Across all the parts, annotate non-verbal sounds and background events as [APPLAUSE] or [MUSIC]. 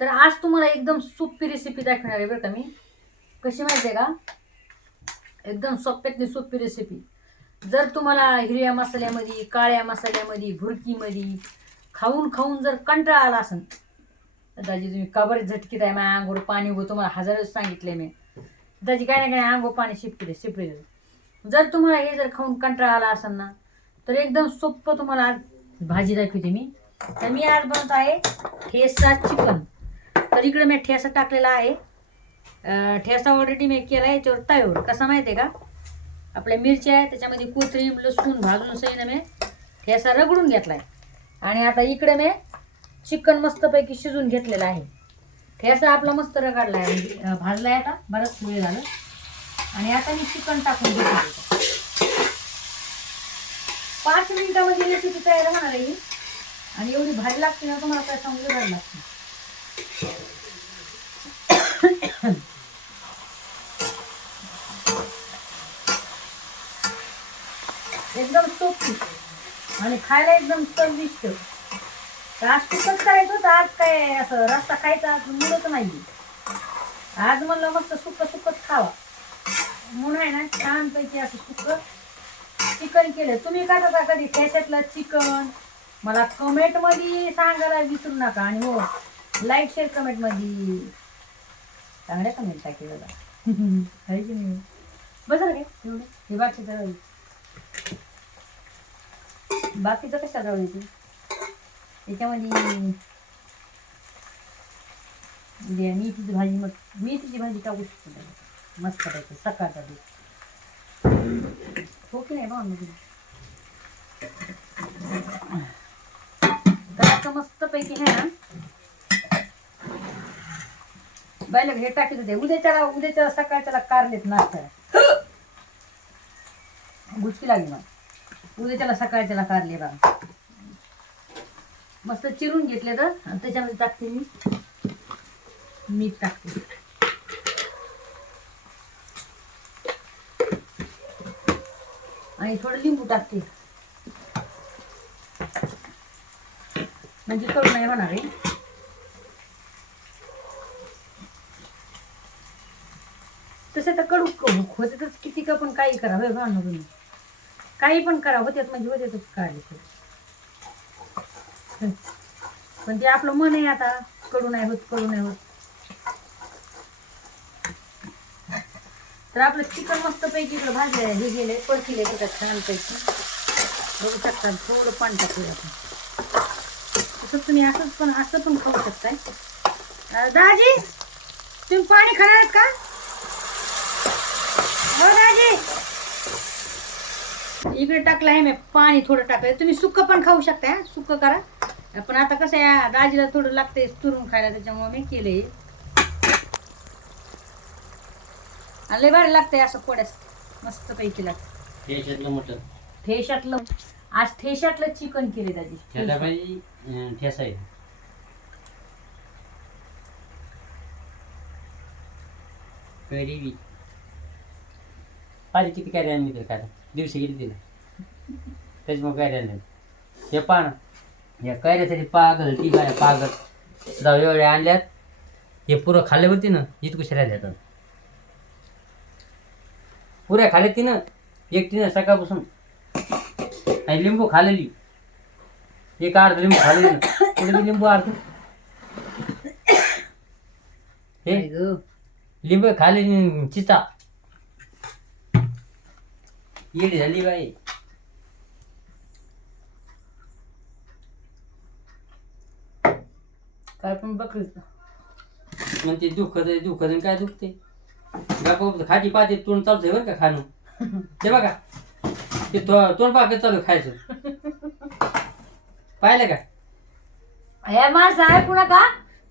तर आज तुम्हाला एकदम सोपी रेसिपी दाखवणार आहे बरं का मी. कशी माहिती आहे का? एकदम सोप्यातली सोपी रेसिपी जर तुम्हाला हिरव्या मसाल्यामध्ये काळ्या मसाल्यामध्ये भुरकीमध्ये खाऊन खाऊन जर कंटाळा आला असेल दाजी तुम्ही काबर झटकीत आहे? माझ्या अंगोर पाणी उभं तुम्हाला हजार वेळेस सांगितले मी. दाजी काय ना काय अंगो पाणी शिपले शिपले जर तुम्हाला हे जर खाऊन कंटाळा आला असेल ना तर एकदम सोपं तुम्हाला आज भाजी दाखवते मी. तर मी आज बनवत आहे ठेसा चिकन. तर इकडे मी ठेसा टाकलेला आहे. ठेसा ऑलरेडी मी केला आहे याच्यावर तव्यावर. कसा माहिती आहे का? आपल्या मिरच्या आहे त्याच्यामध्ये कोथिंबीर लसूण भाजून सईनं मी ठेसा रगडून घेतला आहे आणि आता इकडे मी चिकन मस्तपैकी शिजून घेतलेलं आहे. ठेसा आपला मस्त रगडला आहे भाजला आहे आता. बरंच वेळ झालं. आणि आता मी चिकन टाकून घेतलं पाच मिनिटामध्ये रेसिपी तयार होणार आहे ही. आणि एवढी भारी लागते ना तुम्हाला काय सांगू लई भारी लागते एकदम सोपी आणि खायला एकदम चविष्ट. आज खूपच करायचं होतं आज काय असं रस्ता खायचा आज मिळत नाही आज म्हणलं मस्त सुक सुकच खावा. म्हणून आहे ना छानपैकी असं सुक चिकन केलं. तुम्ही करता का कधी त्याच्यातलं चिकन? मला कमेंटमध्ये सांगायला विसरू नका. आणि हो लाईक शेअर कमेंटमध्ये. चांगल्या कमेंट टाकी बघा आहे की नाही? बस रे एवढं? हे बाकी बाकीचं कशा राहू येते त्याच्यामध्ये उद्या म्हणजे मेथीची भाजी मग मेथीची भाजी टाकू शकतो मस्त पाहिजे सकाळचा दूध. हो की नाही बा तर आता मस्तपैकी आहे ना बायला हे टाकीत होते उद्याच्याला उद्याच्या सकाळच्याला कारलेत नाश्ता गुचकी लागली मग उद्या त्याला सकाळी त्याला काढले बा. मस्त चिरून घेतले तर आणि त्याच्यामध्ये टाकते मी. मीठ टाकते. आणि थोडं लिंबू टाकते. म्हणजे कडू नाही होणार आहे. तसं तर कडू होते तर किती का पण काही करा बा भावना तुम्ही. काही पण करा होत्यात म्हणजे होत्यातच काढले ते पण ते आपलं मन आहे आता कडू नाही होत कडू नाही होत. तर आपलं चिकन मस्त पैकी इकडं भाजले हे गेले परतीले त्याच्यात छानपैकी. बघू शकता थोडं पाणी टाकूया आपण. तसं तुम्ही असंच पण असं पण खाऊ शकताय. दाजी तुम्ही पाणी खाणार का? हो दाजी. इकडे टाकलं आहे मी पाणी थोडं टाकलं तुम्ही सुक्क पण खाऊ शकता हा, सुक्क करा. पण आता कसं आहे दाजीला थोडं लागतंय चुरून खायला त्याच्यामुळे मी केले आणि लय भारी लागतंय असं पोड्यास मस्त पैकी लागतं मटण. ठेशातलं आज ठेशातलं चिकन केले दाजी. ठेसा पाहिजे किती काय आणली काय दिवशी गेली तिला. त्याच्यामुळे काय आणलं हे पान या कैऱ्यासाठी पागल ती काय पागल. जाऊ एवढे आणल्यात. हे पुरं खाल्ल्यावरती ना इतकुशे राहिल्यात. पुऱ्या खाल्ल्यात ती ना एकटीनं सकाळपासून. आणि लिंबू खाल्लेली. एक अर्ध लिंबू खाल्लेली. बी लिंबू अर्ध? हे? लिंबू खाल्लेली चिता. येडी झाली बाई. काय पण बकरी. म्हणते दुखत आहे दुखत आहे काय दुखते? बापा खाटी पाहते तोंड चालतंय बरं का खाणं? ते बघा ते तो- तोंड पाकच चालू आहे खायचं. पाहिलं का? हे माणसं ऐकू नका.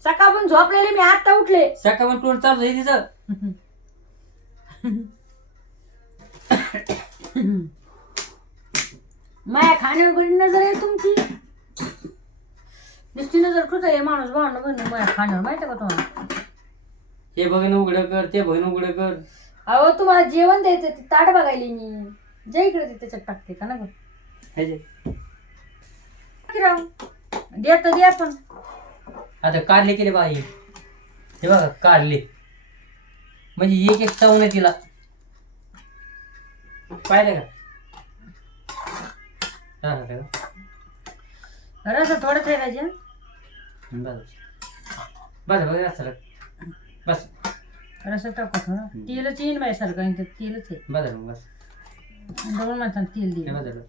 सकाळपासून झोपलेले मी आता उठले. सकाळ पण तोंड चालू आहे तिचं. [LAUGHS] [COUGHS] माया खाण्यावर बरी नजर आहे तुमची. नुसती नजर कुठं आहे माणूस भावना बघ माया खाण्यावर माहिती आहे का तुम्हाला? हे बघणं उघडं कर ते बघणं उघडं कर. अहो तुम्हाला जेवण द्यायचं ते ताट बघायली मी. जे इकडे ते त्याच्यात टाकते का ना गं ह्याचे की राव द्या तर द्या पण आता कारले केले बाई. हे बघा कारले. म्हणजे एक एक चावून आहे तिला. पाहिलं का? हा, का? रस थोडं ठेवायचे बस. बस बघ असं बस. रस टाकू थोडं. तेलच येईन बाई सारखं तेलच आहे. बस म्हणतात तेल हे दे बस.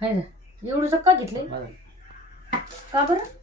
हाय का बरं?